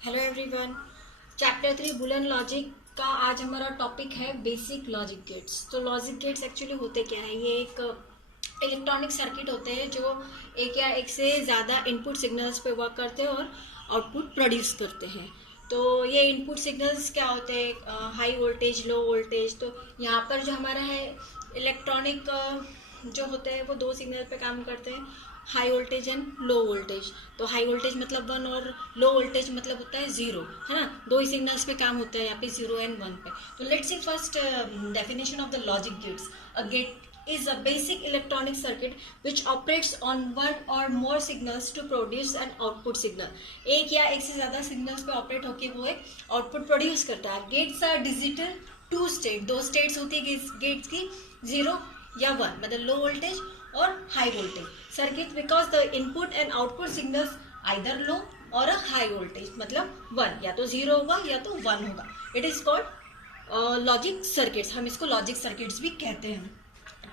Hello everyone. Chapter 3 Boolean logic का आज हमारा टॉपिक है बेसिक लॉजिक गेट्स। तो लॉजिक गेट्स एक्चुअली होते क्या है? ये एक इलेक्ट्रॉनिक सर्किट होते हैं जो एक या एक से ज़्यादा इनपुट सिग्नल्स पे वर्क करते हैं और आउटपुट प्रोड्यूस करते हैं। तो ये इनपुट सिग्नल्स क्या होते हैं? High voltage, low voltage. तो यहाँ पर जो हमारा है इलेक्ट्रॉनिक जो होते हैं वो दो सिग्नल पे काम करते हैं, high voltage and low voltage. तो हाई वोल्टेज मतलब 1 और लो वोल्टेज मतलब होता है 0, है ना। दो ही सिग्नल्स पे काम होता है यहाँ पे, 0 एंड 1 पे। तो let's see first definition of the logic gates. A gate is a basic electronic circuit which operates on one or more signals to produce an output signal. एक या एक से ज्यादा सिग्नल्स पे ऑपरेट होके वो एक आउटपुट प्रोड्यूस करता है। Gates are digital two state, दो स्टेट्स होती है गेट्स की, 0 या 1, मतलब लो वोल्टेज और high voltage circuit, because the input and output signals either low और अ हाई वोल्टेज, मतलब 1 या तो 0 होगा या तो 1 होगा। It is called logic circuits. हम इसको लॉजिक सर्किट्स भी कहते हैं।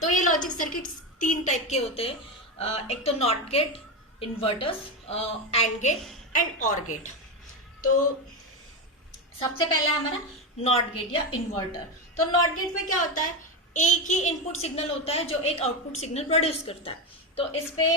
तो ये लॉजिक सर्किट्स तीन टाइप के होते हैं। एक तो NOT gate, inverters, AND gate and OR gate. तो सबसे पहला हमारा नॉट गेट या इन्वर्टर। तो नॉट गेट में क्या होता है? एक ही इनपुट सिग्नल होता है जो एक आउटपुट सिग्नल प्रोड्यूस करता है। तो इस पे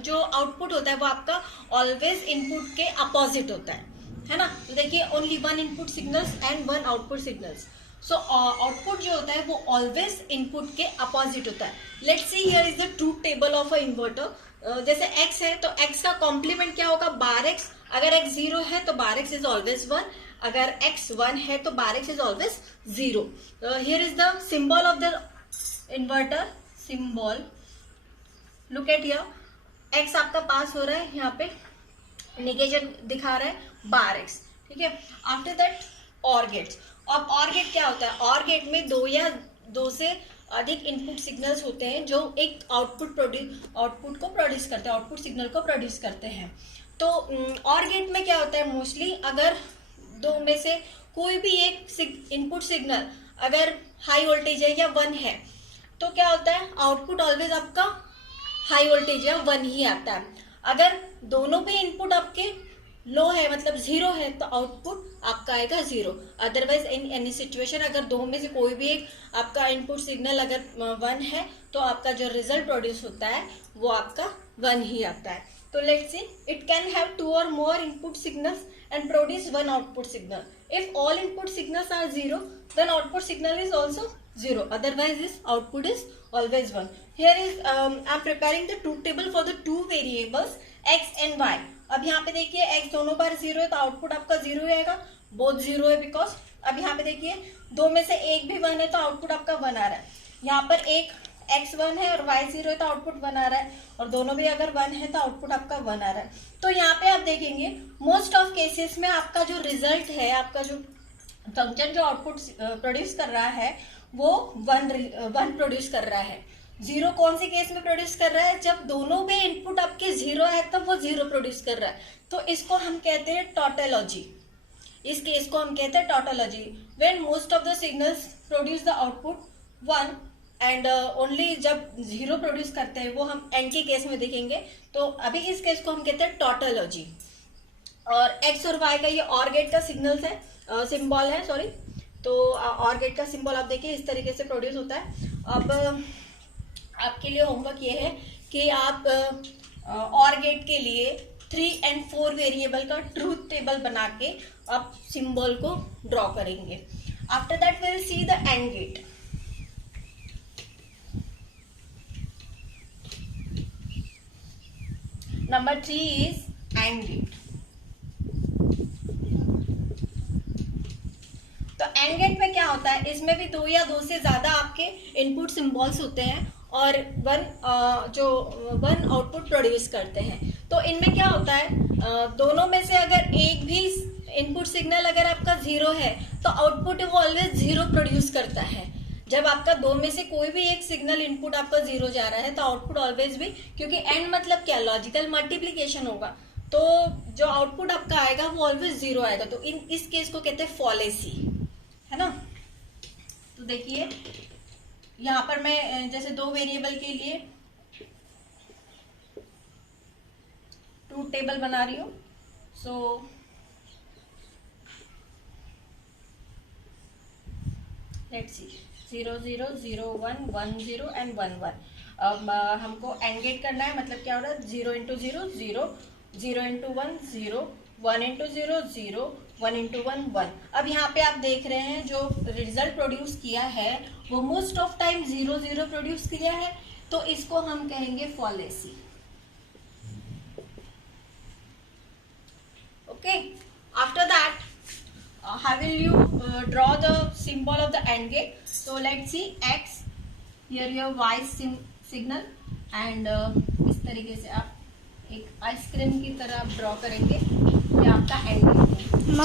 जो आउटपुट होता है वो आपका ऑलवेज इनपुट के अपोजिट होता है ना। तो देखिए, only one input signals and one output signals. So output जो होता है वो ऑलवेज इनपुट के अपोजिट होता है। Let's see here is the truth table of a inverter. जैसे x है तो x का कॉम्प्लीमेंट क्या होगा? बार x। अगर x 0 है तो बार x इज ऑलवेज 1। अगर x 1 है तो बार x is always 0। Here is the symbol of the inverter. Symbol, look at here, x आपका पास हो रहा है, यहाँ पे नेगेशन दिखा रहा है बार x, ठीक है। आफ्टर दैट और गेट्स। अब और गेट क्या होता है? और गेट में दो या दो से अधिक इनपुट सिग्नल्स होते हैं जो एक आउटपुट को प्रोड्यूस करते हैं, आउटपुट सिग्नल को प्रोड्यूस करते हैं। तो और गेट में क्या होता है? मोस्टली अगर दो में से कोई भी एक इनपुट सिग्नल अगर हाई वोल्टेज है या 1 है तो क्या होता है? आउटपुट ऑलवेज आपका हाई वोल्टेज या 1 ही आता है। अगर दोनों भी इनपुट आपके लो है, मतलब 0 है, तो आउटपुट आपका आएगा 0। अदरवाइज इन एनी सिचुएशन अगर दो में से कोई भी एक आपका इनपुट सिग्नल अगर 1 है तो आपका जो रिजल्ट प्रोड्यूस होता है वो आपका 1 ही आता है। तो let's see, it can have 2 और more input signals and produce one output signal. If all input signals are 0, then output signal is also 0. Otherwise, this output is always 1. Here is I'm preparing the truth table for the two variables x and y. अब यहाँ पे देखिए x दोनों बार 0 है तो output आपका 0 ही आएगा, both 0 है बिकॉज। अब यहाँ पे देखिए दो में से एक भी 1 है तो आउटपुट आपका 1 आ रहा है। यहाँ पर एक x 1 है और y 0 है तो आउटपुट 1 आ रहा है, और दोनों भी अगर 1 है तो आउटपुट आपका 1 आ रहा है। तो यहाँ पे आप देखेंगे मोस्ट ऑफ केसेस में आपका जो रिजल्ट है, आपका जो फंक्शन जो आउटपुट प्रोड्यूस कर रहा है वो 1 प्रोड्यूस कर रहा है। 0 कौन से केस में प्रोड्यूस कर रहा है? जब दोनों भी इनपुट आपके 0 है तब वो 0 प्रोड्यूस कर रहा है। तो इसको हम कहते हैं टॉटोलॉजी। इस केस को हम कहते हैं tautology. When most of the signals produce the output 1 and only जब 0 प्रोड्यूस करते हैं वो हम एंड के केस में देखेंगे। तो अभी इस केस को हम कहते हैं टॉटोलॉजी। और एक्स और वाई का ये और गेट का सिग्नल्स है, सिंबल है, सॉरी। तो और गेट का सिंबल आप देखिए इस तरीके से प्रोड्यूस होता है। अब आपके लिए होमवर्क ये है कि आप और गेट के लिए 3 and 4 वेरिएबल का ट्रूथ टेबल बना के आप सिंबल को ड्रॉ करेंगे। After that will see the AND gate. Number 3 is AND gate. तो एंड गेट में क्या होता है? इसमें भी दो या दो से ज्यादा आपके इनपुट सिंबल्स होते हैं और वन आउटपुट प्रोड्यूस करते हैं। तो इनमें क्या होता है? दोनों में से अगर एक भी इनपुट सिग्नल अगर आपका 0 है तो आउटपुट वो ऑलवेज 0 प्रोड्यूस करता है। जब आपका दो में से कोई भी एक सिग्नल इनपुट आपका 0 जा रहा है तो आउटपुट ऑलवेज भी, क्योंकि एंड मतलब क्या? लॉजिकल मल्टीप्लीकेशन होगा, तो जो आउटपुट आपका आएगा वो ऑलवेज 0 आएगा। तो इस केस को कहते हैं फॉलेसी, है ना। तो देखिए यहाँ पर मैं जैसे दो वेरिएबल के लिए ट्रूथ टेबल बना रही हूँ। So let's see 0 0 0 1 1 0 and 1 1। अब हमको एंड गेट करना है, मतलब क्या हो रहा है 0 इंटू 0 0, 0 इंटू 1 0, 1 इंटू 0 0, 1 इंटू 1 1। अब यहाँ पे आप देख रहे हैं जो रिजल्ट प्रोड्यूस किया है वो मोस्ट ऑफ टाइम 0 0 प्रोड्यूस किया है, तो इसको हम कहेंगे fallacy. Okay, after that how will you draw the symbol of the AND gate? So let's see X, here your Y signal and इस तरीके से आप एक आइसक्रीम की तरह आप ड्रॉ करेंगे, ये आपका AND gate है।